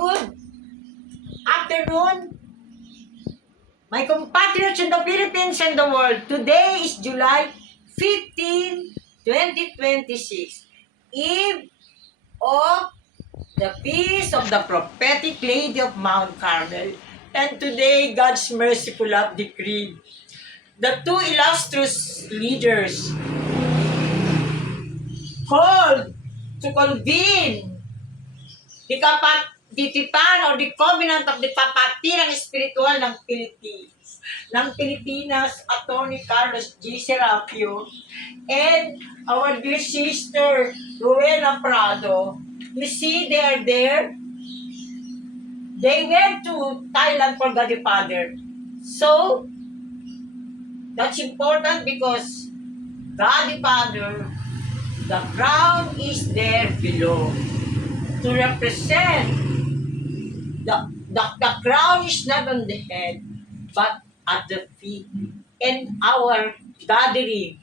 Good afternoon, my compatriots in the Philippines and the world. Today is July 15, 2026, Eve of the Feast of the Prophetic Lady of Mount Carmel. And today, God's merciful love decreed the two illustrious leaders called to convene Titipan or the Covenant of the Kapatirang Espiritual ng Pilipinas, Attorney Carlos G. Serapio, and our dear sister, Rowena Prado. You see, they are there. They went to Thailand for God the Father. So, that's important because God the Father, the crown is there below to represent the crown is not on the head, but at the feet. And our gathering,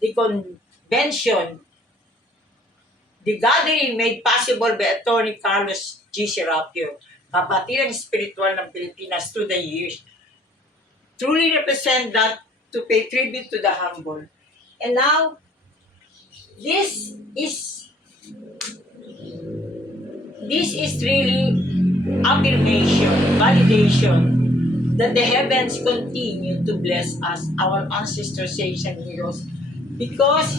the convention, the gathering made possible by Attorney Carlos G. Serapio, kapatiran spiritual ng Pilipinas through the years, truly represent that to pay tribute to the humble. And now, this is really affirmation, validation that the heavens continue to bless us, our ancestors, saints, and heroes, because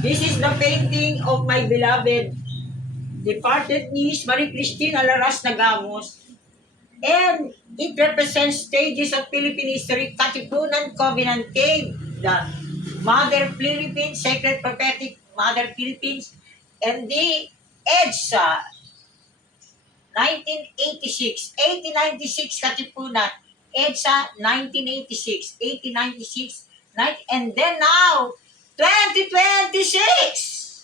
this is the painting of my beloved departed niece, Marie Christine Alaras Nagamos, and it represents stages of Philippine history, Katipunan, Covenant Cave, the Mother Philippines, Sacred Prophetic Mother Philippines, and the EDSA, 1986, 1896 Katipunan, EDSA 1986, 1896, and then now, 2026!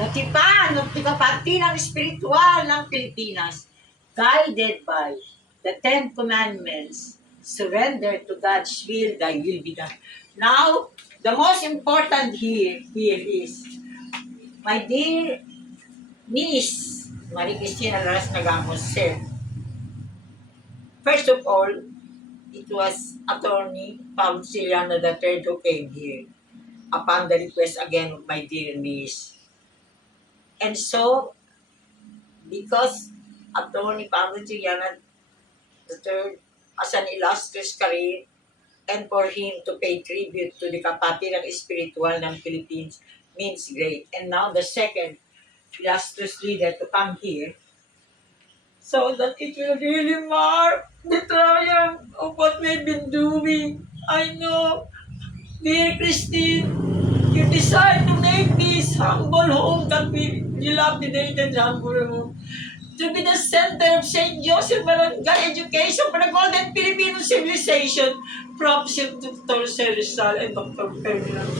Katipan ng Kapatiran Espiritual ng Pilipinas, guided by the Ten Commandments, surrender to God's will, thy will be done. Now, the most important here is, my dear niece, Marie Cristina Laras Nagamos, said, first of all, it was Attorney Pablo Siliano III who came here upon the request again of my dear niece. And so, because Attorney Pablo Siliano III has an illustrious career, and for him to pay tribute to the kapatiran espiritual ng Philippines means great. And now the second illustrious leader to come here, so that it will really mark the triumph of what we've been doing. I know, dear Christine, you decide to make this humble home that we dilapidated humble home to be the center of St. Joseph Barangay Education for the Golden Filipino Civilization, Professor Dr. Sir Rizal and Dr. Ferdinand.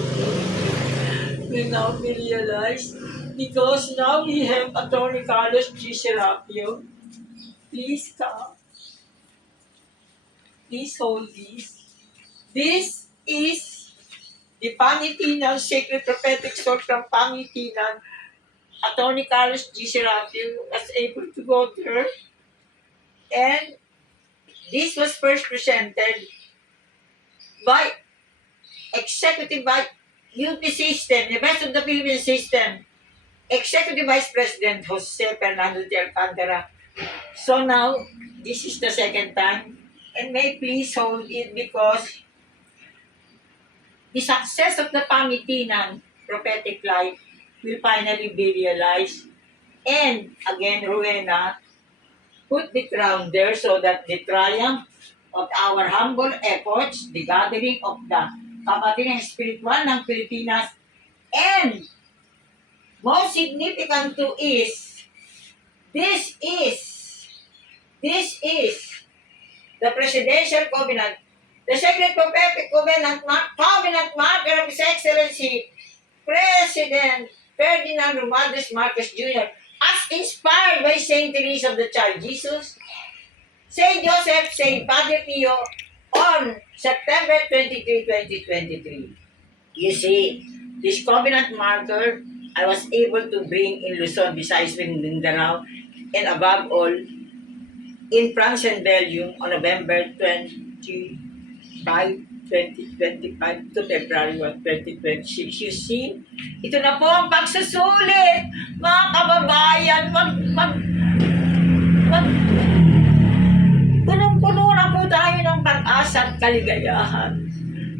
We now realize, because now we have Attorney Carlos G. Serapio. Please come. Please hold this. This is the Pangitinan Sacred Prophetic Sword from Pangitinan. Attorney Carlos G. Serapio was able to go there. And this was first presented by Executive Vice UP System, the best of the Philippine system, Executive Vice President Jose Fernando de Alcantara. So now, this is the second time, and may please hold it because the success of the Pangitinan prophetic life will finally be realized. And again, Rowena put the crown there so that the triumph of our humble efforts, the gathering of the kapatiran espiritual ng Pilipinas, and most significant to is, this is the Presidential Covenant, the Sacred Prophetic Covenant marker of His Excellency, President Ferdinand Romualdez Marcos Jr., as inspired by Saint Teresa of the Child Jesus, Saint Joseph, Saint Padre Pio, on September 23, 2023. You see, this covenant marker I was able to bring in Luzon, Visayas, Mindanao, and above all, in France and Belgium on November 2025 to February 1, 2026. You see, ito na po ang pagsusulit. Mga kababayan, punong-puno na po tayo ng pag-asa at kaligayahan.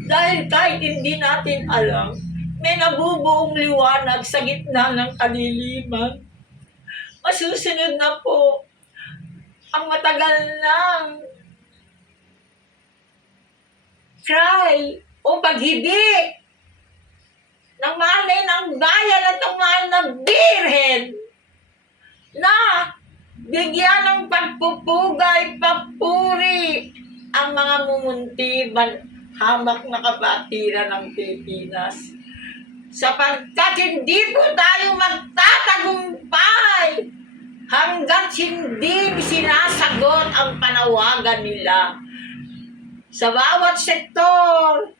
Dahil kahit hindi natin alam, may nabubuong liwanag sa gitna ng kadiliman. Masusunod na po ang matagal ng cry o paghibik ng mahal ng bayan at ng mahal na birhen na bigyan ng pagpupugay, papuri ang mga mumuntiban hamak na kabatiran ng Pilipinas. Sapagkat hindi po tayo magtatagumpay hanggat hindi sinasagot ang panawagan nila. Sa bawat sektor,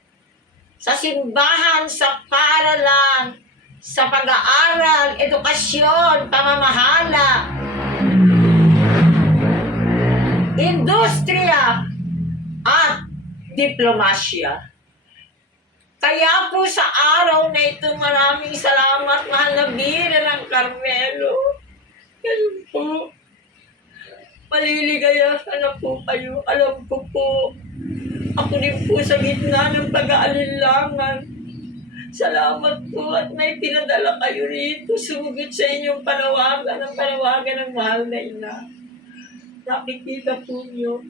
sa simbahan, sa paaralan, sa pag-aaral, edukasyon, pamamahala, industriya, at diplomasya. Kaya po sa araw na ito, maraming salamat, mahal na Bira ng Carmelo. Ganun po. Maliligayahan na po kayo. Alam ko po, ako din po sa gitna ng pag-aalinlangan. Salamat po at may pinadala kayo rito. Sumugit sa inyong panawagan ng mahal na ina. Nakikita po niyo.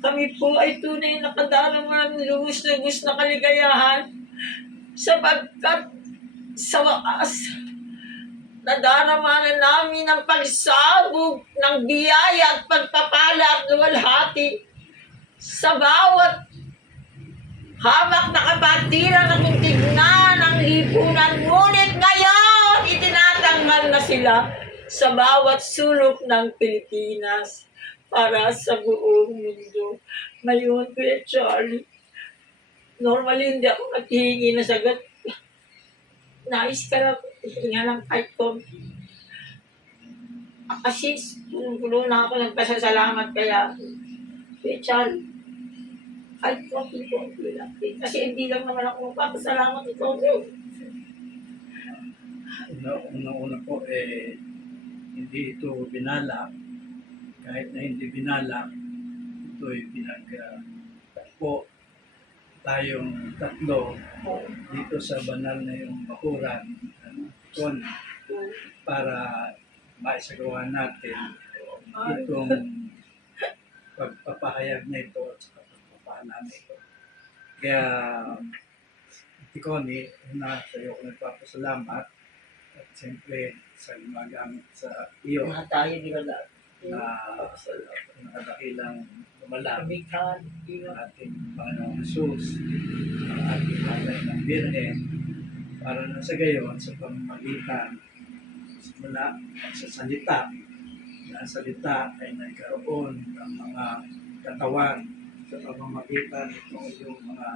Kami po ay tunay na kadarama ng lubos-lubos na kaligayahan sapagkat sa wakas, nadarama na namin ang pagsabog ng biyaya at pagpapala at luwalhati sa bawat hamak na kabatiran na muntignan ng lipunan. Ngunit ngayon, itinatanggal na sila sa bawat sulok ng Pilipinas para sa buong mundo. Ngayon, Kuya Charlie, normally hindi ako naghihingi na sagot. Nais ka lang, hinga lang kahit konti. Kasi puno na ako ng pasasalamat kaya, Kuya Charlie, kahit konti lang. Kasi hindi lang naman ako magpapasalamat ito. Una po, hindi ito binalak. Kahit na hindi binalak, ito'y po tayong tatlo dito sa banal na yung bakuran kon para maisagawa natin itong pagpapahayag na ito at sa pagpapaalam na ito. Kaya, Tikoni, una sa iyo ko nagpapasalamat at siyempre sa gumagamit sa iyo Mga tayo, di ba lahat? na nakadakilang lumalang Kamikhan, ng ating Panginoong Jesus, ang ating Tatay ng Birhen, para na sa gayon sa pamamagitan simula sa salita, na salita ay nagkaroon ng mga katawan sa pamamagitan ng iyong mga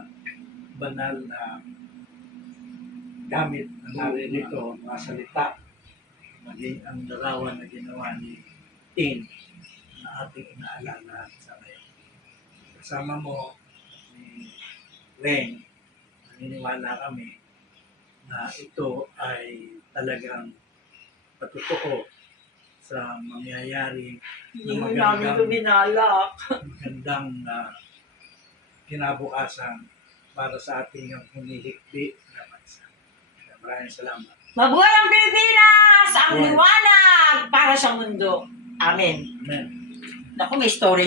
banal na gamit na naririto, mga salita, maging ang larawan na ginawa ni Tin na ating inaalala sa ngayon. Kasama mo ni Weng, naniniwala kami na ito ay talagang patutoo sa mangyayari hindi mo namin ito binalak. magandang kinabukasan para sa ating humihikbi na bansa. Maraming salamat. Mabuhay ang Pilipinas! Ang Mabuhay. liwanag para sa mundo. Amen. Amen. Naku, may story